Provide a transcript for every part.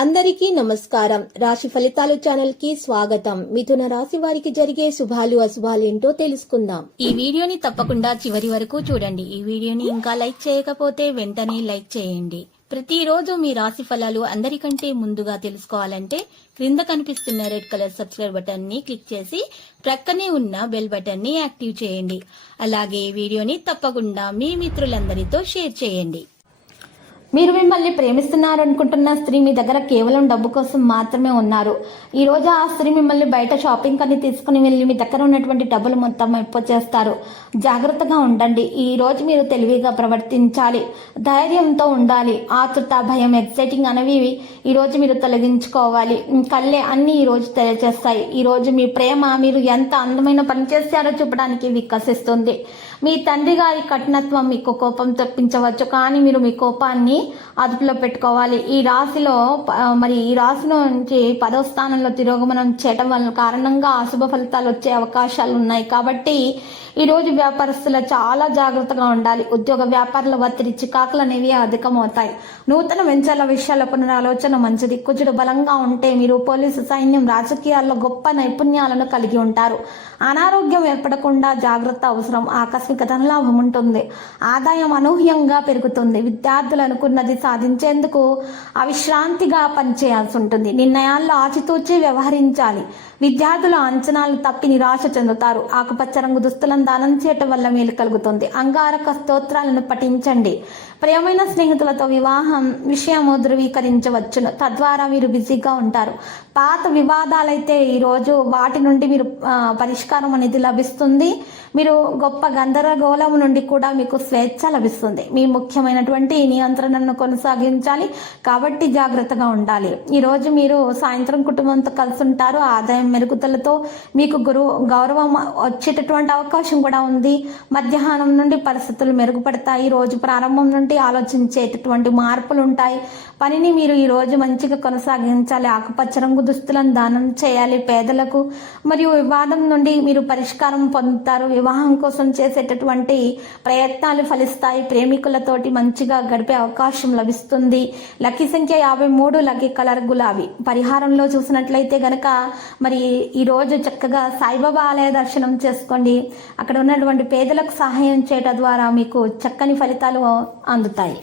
అందరికీ నమస్కారం. రాశి ఫలితాలు ఛానల్ కి స్వాగతం. మిథున రాశి వారికి జరిగే శుభాలు అశుభాలు ఏంటో తెలుసుకుందాం. ఈ వీడియోని తప్పకుండా చివరి వరకు చూడండి. ఈ వీడియోని ఇంకా లైక్ చేయకపోతే వెంటనే లైక్ చేయండి. ప్రతిరోజు మీ రాశి ఫలాలు అందరికంటే ముందుగా తెలుసుకోవాలంటే క్రింద కనిపిస్తున్న రెడ్ కలర్ సబ్స్క్రైబ్ బటన్ ని క్లిక్ చేసి ప్రక్కనే ఉన్న బెల్ బటన్ ని యాక్టివ్ చేయండి. అలాగే ఈ వీడియోని తప్పకుండా మీ మిత్రులందరితో షేర్ చేయండి. మీరు మిమ్మల్ని ప్రేమిస్తున్నారనుకుంటున్న స్త్రీ మీ దగ్గర కేవలం డబ్బు కోసం మాత్రమే ఉన్నారు. ఈ రోజు ఆ స్త్రీ మిమ్మల్ని బయట షాపింగ్ అని తీసుకుని వెళ్ళి మీ దగ్గర ఉన్నటువంటి డబ్బులు మొత్తం చేస్తారు. జాగ్రత్తగా ఉండండి. ఈ రోజు మీరు తెలివిగా ప్రవర్తించాలి, ధైర్యంతో ఉండాలి. ఆతృత, భయం, ఎక్సైటింగ్ అనేవి ఈ రోజు మీరు తొలగించుకోవాలి. కళ్ళే అన్ని ఈ రోజు తెలియజేస్తాయి. ఈ రోజు మీ ప్రేమ మీరు ఎంత అందమైన పని చేస్తారో చూపడానికి వికసిస్తుంది. మీ తండ్రి గారి కఠినత్వం మీకు కోపం తెప్పించవచ్చు, కానీ మీరు మీ కోపాన్ని అదుపులో పెట్టుకోవాలి. ఈ రాశిలో ఈ రాశిలో నుంచి 10వ స్థానంలో తిరోగమనం చేయడం వల్ల కారణంగా అశుభ ఫలితాలు వచ్చే అవకాశాలు ఉన్నాయి. కాబట్టి ఈ రోజు వ్యాపారస్తులు చాలా జాగ్రత్తగా ఉండాలి. ఉద్యోగ వ్యాపారాల ఒత్తిడి, చికాకులు అనేవి అధికమవుతాయి. నూతన వెంచర్ల విషయాల పునరాలోచన మంచిది. కుజుడు బలంగా ఉంటే మీరు పోలీసు, సైన్యం, రాజకీయాల్లో గొప్ప నైపుణ్యాలను కలిగి ఉంటారు. అనారోగ్యం ఏర్పడకుండా జాగ్రత్త అవసరం. ఆకస్మిక ధనలాభం ఉంటుంది. ఆదాయం అనూహ్యంగా పెరుగుతుంది. విద్యార్థులు అనుకున్నది సాధించేందుకు అవిశ్రాంతిగా పనిచేయాల్సి ఉంటుంది. నిర్ణయాల్లో ఆచితూచి వ్యవహరించాలి. విద్యార్థుల అంచనాలు తప్పి నిరాశ చెందుతారు. ఆకుపచ్చ రంగు దుస్తులను దానం చేయటం వల్ల మేలు కలుగుతుంది. అంగారక స్తోత్రాలను పఠించండి. ప్రియమైన స్నేహితులతో వివాహం విషయము ధృవీకరించవచ్చును. తద్వారా మీరు బిజీగా ఉంటారు. పాత వివాదాలైతే ఈరోజు వాటి నుండి మీరు పరిష్కారం అనేది లభిస్తుంది. మీరు గొప్ప గందరగోళం నుండి కూడా మీకు స్వేచ్ఛ లభిస్తుంది. మీ ముఖ్యమైనటువంటి నియంత్రణను కొనసాగించాలి, కాబట్టి జాగ్రత్తగా ఉండాలి. ఈరోజు మీరు సాయంత్రం కుటుంబంతో కలిసి ఉంటారు. ఆదాయం మెరుగుదలతో మీకు గౌరవం వచ్చేటటువంటి అవకాశం కూడా ఉంది. మధ్యాహ్నం నుండి పరిస్థితులు మెరుగుపడతాయి. రోజు ప్రారంభం నుండి ఆలోచించేటటువంటి మార్పులు ఉంటాయి. పనిని మీరు ఈ రోజు మంచిగా కొనసాగించాలి. ఆకుపచ్చ రంగు దుస్తులను దానం చేయాలి పేదలకు. మరియు వివాదం నుండి మీరు పరిష్కారం పొందుతారు. వివాహం కోసం చేసేటటువంటి ప్రయత్నాలు ఫలిస్తాయి. ప్రేమికులతోటి మంచిగా గడిపే అవకాశం లభిస్తుంది. లక్కీ సంఖ్య 53, లక్కీ కలర్ గులాబీ. పరిహారంలో చూసినట్లయితే గనక ఈ రోజు చక్కగా సాయిబాబా ఆలయ దర్శనం చేసుకోండి. అక్కడ ఉన్నటువంటి పేదలకు సహాయం చేయడం ద్వారా మీకు చక్కని ఫలితాలు అందుతాయి.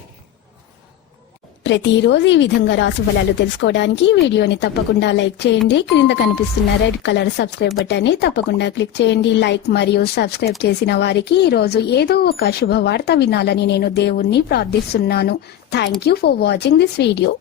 ప్రతిరోజు ఈ విధంగా రాశి ఫలాలు తెలుసుకోవడానికి వీడియోని తప్పకుండా లైక్ చేయండి. క్రింద కనిపిస్తున్న రెడ్ కలర్ సబ్స్క్రైబ్ బటన్ ని తప్పకుండా క్లిక్ చేయండి. లైక్ మరియు సబ్స్క్రైబ్ చేసిన వారికి ఈ రోజు ఏదో ఒక శుభవార్త వినాలని నేను దేవుణ్ణి ప్రార్థిస్తున్నాను. Thank you for watching this video.